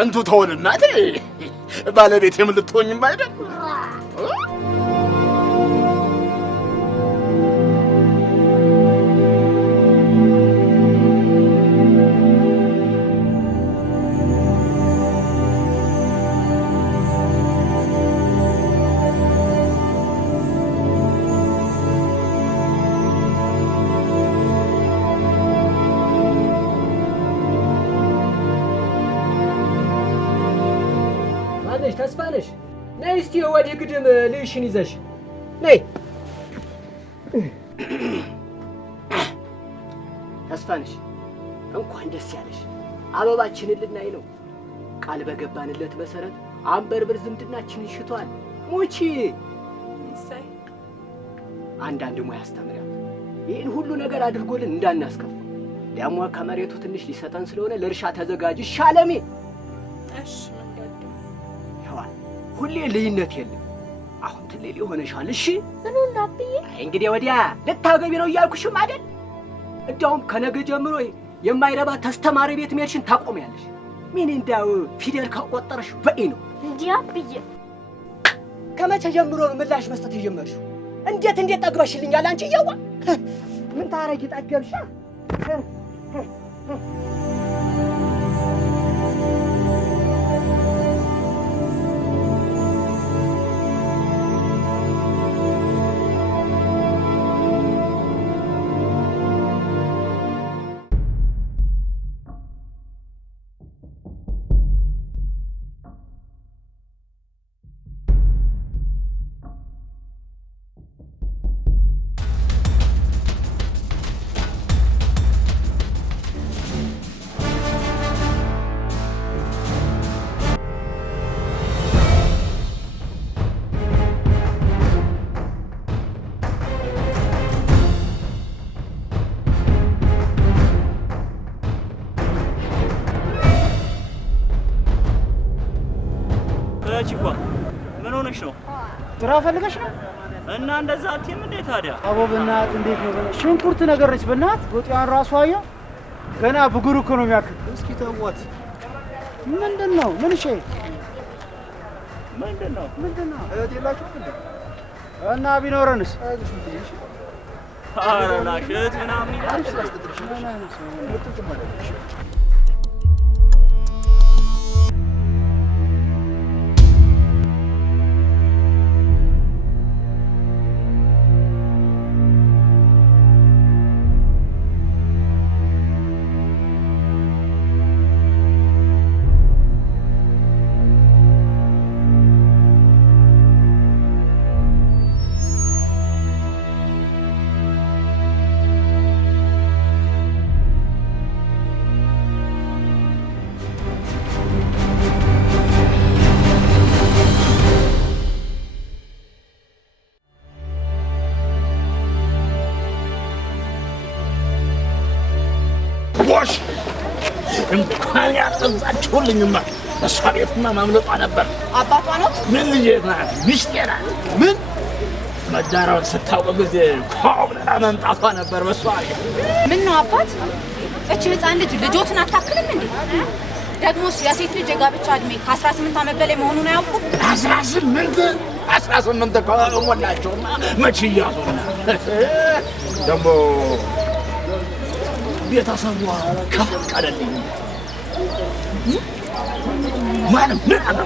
አንቱ ተወንና ባለቤቴም ልትሆኝም አይደል? ተስፋነሽ ነይ እስቲ ወዲህ ግድም ልሽን ይዘሽ ነይ። ተስፋነሽ እንኳን ደስ ያለሽ። አበባችንን ልናይ ነው። ቃል በገባንለት መሰረት አንበርብር ዝምድናችንን ሽቷል። ሙቺ እሰይ አንዳንድ ሙያ ያስተምራል። ይህን ሁሉ ነገር አድርጎልን እንዳናስከፋ ደግሞ ከመሬቱ ትንሽ ሊሰጠን ስለሆነ ለእርሻ ተዘጋጅ። ሻለሜ እሺ ሁሌ ልዩነት የለም። አሁን ትልል ሆነሻል። እሺ ምን እንዳብዬ እንግዲህ ወዲያ ልታገቢ ነው እያልኩሽም አይደል? እንደውም ከነገ ጀምሮ የማይረባ ተስተማሪ ቤት መሄድሽን ታቆሚያለሽ። ምን እንዳው ፊደል ከቆጠረሽ በይ ነው። እንዲያ ብዬ ከመቼ ጀምሮ ነው ምላሽ መስጠት የጀመርሽው? እንዴት ጠግበሽልኛል አንቺ እያዋ ምን ታረጊ ጠገብሻ? ምን ሆነሽ ነው? ስራ ፈልገሽ ነው? እና እንደዛ አትይም እንዴ ታዲያ? አቦ በእናትህ እንዴት ነው? ሽንኩርት ነገር ነች በእናትህ። ወጥያን ራሱ አየው ገና ብጉር እኮ ነው የሚያክል። እስኪ ተዋት። ምንድነው? ምን እሺ? ምንድነው? እህት የላችሁም እንዴ? እና ቢኖረንስ? ኧረ ላሽ እህት ምናምን ይላል። ጎሽ እንኳን ያጠዛችሁልኝማ እሷ ቤትማ ማምለጧ ነበር። አባቷ ነው? ምን ልጄ ናት? ሚስቴ ናት። ምን መዳራውን ስታውቅ ጊዜ ኮብለላ መምጣቷ ነበር በሷ። ምን ነው አባት? እቺ ህፃን ልጅ ልጆትን አታክልም እንዴ? ደግሞስ የሴት ልጅ የጋብቻ እድሜ ከ18 ዓመት በላይ መሆኑን አያውቁም? 18 ከሞላቸውማ መቼ እያዙና ደግሞ ቤተሰቧ ከፈቀደልኝ ማንም ምን አለ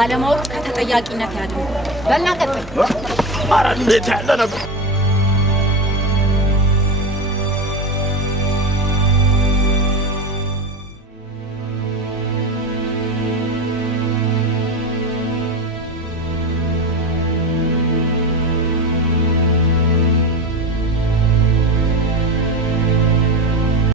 አለማወቅ ከተጠያቂነት ያድነው። በልና ቀጥል። ኧረ እንዴት ያለ ነበር